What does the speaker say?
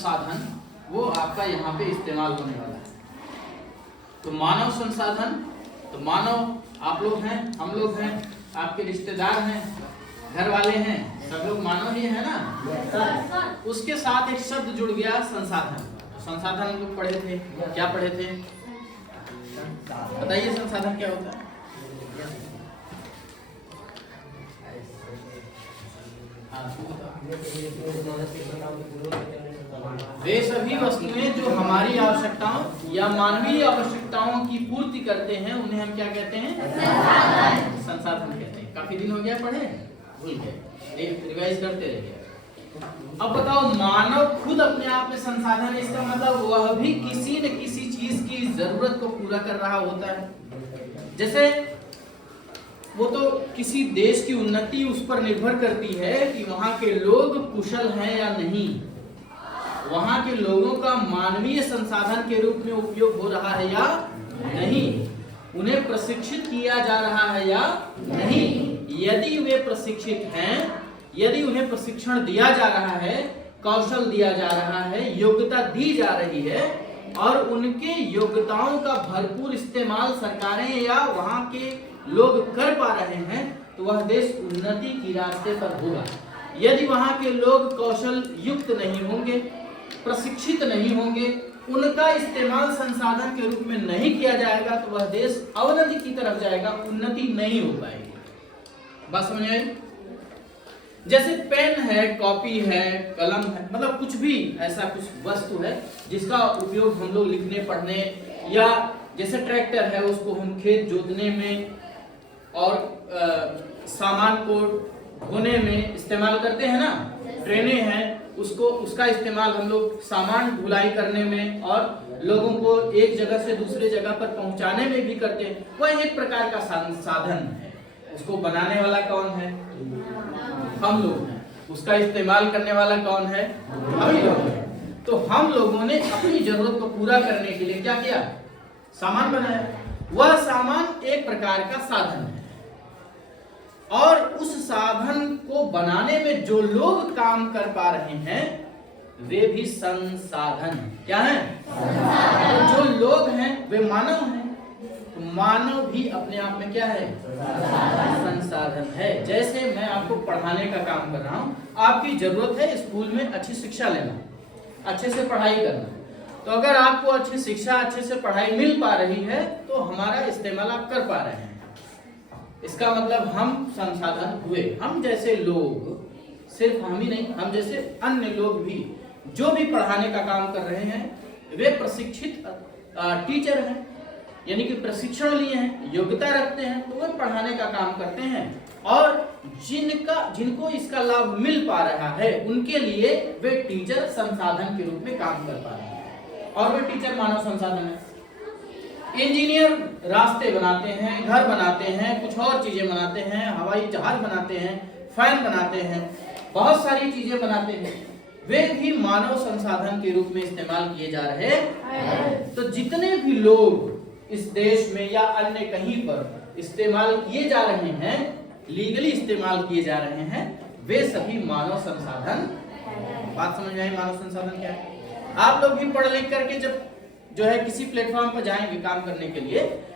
संसाधन वो आपका यहाँ पे इस्तेमाल होने वाला है। तो मानव संसाधन, तो मानव आप लोग हैं, हम लोग हैं, आपके रिश्तेदार हैं, घर वाले हैं, सब लोग मानव ही है ना। उसके साथ एक शब्द जुड़ गया संसाधन। संसाधन हम लोग पढ़े थे, क्या पढ़े थे बताइए, संसाधन क्या होता है? वे सभी वस्तुएं जो हमारी आवश्यकताओं या मानवीय आवश्यकताओं की पूर्ति करते हैं उन्हें हम क्या कहते हैं? संसाधन कहते हैं। काफी दिन हो गया पढ़े, भूल गए, रिवाइज करते रहिए। अब बताओ, मानव खुद अपने आप में संसाधन है, इसका मतलब वह भी किसी न किसी चीज की जरूरत को पूरा कर रहा होता है। जैसे वो तो किसी देश की उन्नति उस पर निर्भर करती है कि वहां के लोग कुशल हैं या नहीं, वहां के लोगों का मानवीय संसाधन के रूप में उपयोग हो रहा है या नहीं, उन्हें प्रशिक्षित किया जा रहा है या नहीं। यदि वे प्रशिक्षित हैं, यदि उन्हें प्रशिक्षण दिया जा रहा है, कौशल दिया जा रहा है, योग्यता दी जा रही है और उनके योग्यताओं का भरपूर इस्तेमाल सरकारें या वहां के लोग कर पा रहे हैं, तो वह देश उन्नति की रास्ते पर होगा। यदि वहां के लोग कौशल युक्त नहीं होंगे, प्रशिक्षित नहीं होंगे, उनका इस्तेमाल संसाधन के रूप में नहीं किया जाएगा, तो वह देश अवनति की तरफ जाएगा, उन्नति नहीं हो पाएगी। बात समझ आई? जैसे पेन है, कॉपी है, कलम है, मतलब कुछ भी ऐसा कुछ वस्तु है जिसका उपयोग हम लोग लिखने पढ़ने, या जैसे ट्रैक्टर है उसको हम खेत जोतने में और सामान को ढोने में इस्तेमाल करते हैं ना। ट्रेनें हैं, उसको उसका इस्तेमाल हम लोग सामान ढुलाई करने में और लोगों को एक जगह से दूसरे जगह पर पहुंचाने में भी करते हैं। वह एक प्रकार का साधन है। उसको बनाने वाला कौन है? हम लोग हैं। उसका इस्तेमाल करने वाला कौन है? हम ही लोग हैं। तो हम लोगों ने अपनी जरूरत को पूरा करने के लिए क्या किया? सामान बनाया। वह सामान एक प्रकार का साधन है और उस साधन को बनाने में जो लोग काम कर पा रहे हैं वे भी संसाधन। क्या है? तो जो लोग हैं वे मानव हैं। तो मानव भी अपने आप में क्या है? संसाधन है। जैसे मैं आपको पढ़ाने का काम कर रहा हूं, आपकी जरूरत है स्कूल में अच्छी शिक्षा लेना, अच्छे से पढ़ाई करना। तो अगर आपको अच्छी शिक्षा, अच्छे से पढ़ाई मिल पा रही है तो हमारा इस्तेमाल आप कर पा रहे हैं। इसका मतलब हम संसाधन हुए। हम जैसे लोग, सिर्फ हम ही नहीं, हम जैसे अन्य लोग भी जो भी पढ़ाने का काम कर रहे हैं वे प्रशिक्षित टीचर हैं, यानी कि प्रशिक्षण लिए हैं, योग्यता रखते हैं, तो वे पढ़ाने का काम करते हैं। और जिनको इसका लाभ मिल पा रहा है उनके लिए वे टीचर संसाधन के रूप में काम कर पा रहे हैं और वे टीचर मानव संसाधन है। इंजीनियर रास्ते बनाते हैं, घर बनाते हैं, कुछ और चीजें बनाते हैं, हवाई जहाज बनाते हैं, फैन बनाते हैं, बहुत सारी चीजें बनाते हैं, वे भी मानव संसाधन के रूप में इस्तेमाल किए जा रहे हैं। तो जितने भी लोग इस देश में या अन्य कहीं पर इस्तेमाल किए जा रहे हैं, लीगली इस्तेमाल किए जा रहे हैं, वे सभी मानव संसाधन। बात समझ में आई? मानव संसाधन क्या है? आप लोग भी पढ़ लिख करके जब जो है किसी प्लेटफॉर्म पर जाएंगे काम करने के लिए,